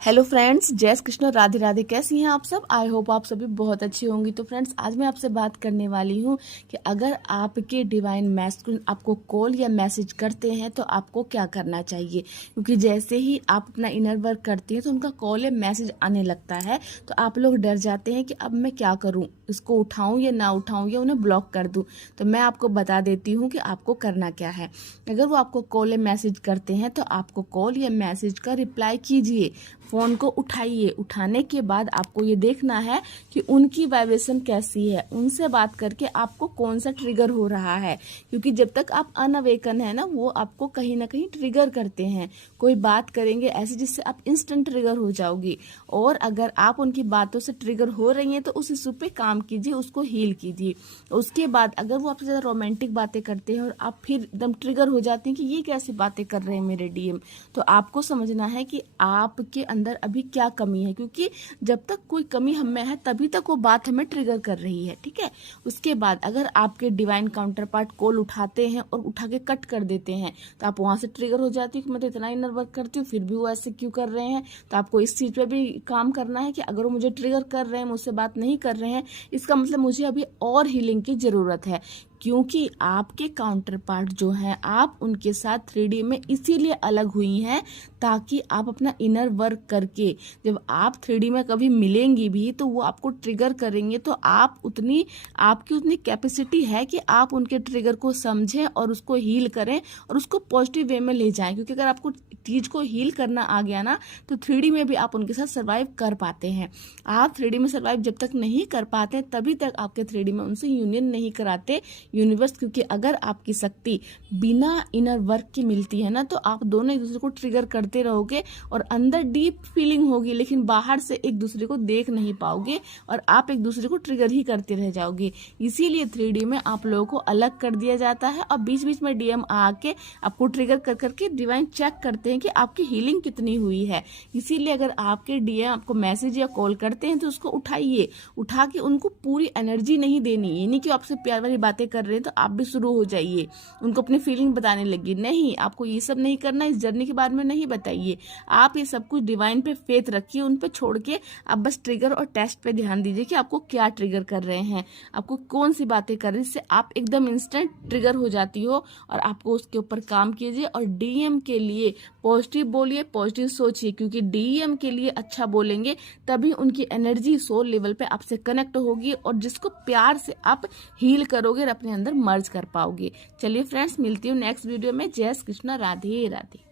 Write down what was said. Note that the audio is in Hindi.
हेलो फ्रेंड्स, जय श्री कृष्ण, राधे राधे। कैसी हैं आप सब? आई होप आप सभी बहुत अच्छी होंगी। तो फ्रेंड्स, आज मैं आपसे बात करने वाली हूँ कि अगर आपके डिवाइन मैस्कुलिन आपको कॉल या मैसेज करते हैं तो आपको क्या करना चाहिए। क्योंकि जैसे ही आप अपना इनर वर्क करती हैं तो उनका कॉल या मैसेज आने लगता है तो आप लोग डर जाते हैं कि अब मैं क्या करूँ, इसको उठाऊँ या ना उठाऊँ या उन्हें ब्लॉक कर दूँ। तो मैं आपको बता देती हूँ कि आपको करना क्या है। अगर वो आपको कॉल या मैसेज करते हैं तो आपको कॉल या मैसेज का रिप्लाई कीजिए, फ़ोन को उठाइए। उठाने के बाद आपको ये देखना है कि उनकी वाइब्रेशन कैसी है, उनसे बात करके आपको कौन सा ट्रिगर हो रहा है। क्योंकि जब तक आप अनअवेकन है ना, वो आपको कहीं ना कहीं ट्रिगर करते हैं। कोई बात करेंगे ऐसे जिससे आप इंस्टेंट ट्रिगर हो जाओगी। और अगर आप उनकी बातों से ट्रिगर हो रही हैं तो उस इशू पे काम कीजिए, उसको हील कीजिए। उसके बाद अगर वो आपसे ज़्यादा रोमांटिक बातें करते हैं और आप फिर एकदम ट्रिगर हो जाते हैं कि ये कैसी बातें कर रहे हैं मेरे डीएम, तो आपको समझना है कि आपके अंदर अभी क्या कमी है। क्योंकि जब तक कोई कमी हमें है तभी तक वो बात हमें ट्रिगर कर रही है, ठीक है। उसके बाद अगर आपके डिवाइन काउंटर पार्ट कॉल उठाते हैं और उठा के कट कर देते हैं तो आप वहां से ट्रिगर हो जाती है कि मैं तो इतना इनर वर्क करती हूँ फिर भी वो ऐसे क्यों कर रहे हैं। तो आपको इस चीज पे भी काम करना है कि अगर वो मुझे ट्रिगर कर रहे हैं, मुझसे बात नहीं कर रहे हैं, इसका मतलब मुझे अभी और हीलिंग की जरूरत है। क्योंकि आपके काउंटर पार्ट जो हैं आप उनके साथ 3D में इसीलिए अलग हुई हैं ताकि आप अपना इनर वर्क करके जब आप 3D में कभी मिलेंगी भी तो वो आपको ट्रिगर करेंगे तो आपकी उतनी कैपेसिटी है कि आप उनके ट्रिगर को समझें और उसको हील करें और उसको पॉजिटिव वे में ले जाएं। क्योंकि अगर आपको चीज को हील करना आ गया ना तो 3D में भी आप उनके साथ सर्वाइव कर पाते हैं। आप 3D में सर्वाइव जब तक नहीं कर पाते तभी तक आपके 3D में उनसे यूनियन नहीं कराते यूनिवर्स। क्योंकि अगर आपकी शक्ति बिना इनर वर्क की मिलती है ना तो आप दोनों एक दूसरे को ट्रिगर करते रहोगे और अंदर डीप फीलिंग होगी लेकिन बाहर से एक दूसरे को देख नहीं पाओगे और आप एक दूसरे को ट्रिगर ही करते रह जाओगे। इसीलिए 3D में आप लोगों को अलग कर दिया जाता है और बीच बीच में डीएम आके आपको ट्रिगर कर करके डिवाइन चेक करते हैं कि आपकी हीलिंग कितनी हुई है। इसीलिए अगर आपके डीएम आपको मैसेज या कॉल करते हैं तो उसको उठाइए। उठा के उनको पूरी एनर्जी नहीं देनी, ये नहीं कि आपसे प्यार वाली बातें कर रहे हैं तो आप भी शुरू हो जाइए उनको अपनी फीलिंग बताने लगी। नहीं, आपको ये सब नहीं करना, इस जर्नी के बारे में नहीं बताइए। आप ये सब कुछ डिवाइन पे फेथ रखिए, उन पे छोड़ के आप बस ट्रिगर और टेस्ट पे ध्यान दीजिए कि आपको क्या ट्रिगर कर रहे हैं, आपको कौन सी बातें कर रहे हैं जिससे आप एकदम इंस्टेंट ट्रिगर हो जाती हो। और आपको उसके ऊपर काम कीजिए और डीएम के लिए पॉजिटिव बोलिए, पॉजिटिव सोचिए। क्योंकि डीएम के लिए अच्छा बोलेंगे तभी उनकी एनर्जी सोल लेवल पे आपसे कनेक्ट होगी और जिसको प्यार से आप हील करोगे और अपने अंदर मर्ज कर पाओगे। चलिए फ्रेंड्स, मिलती हूँ नेक्स्ट वीडियो में। जय श्री कृष्ण, राधे राधे।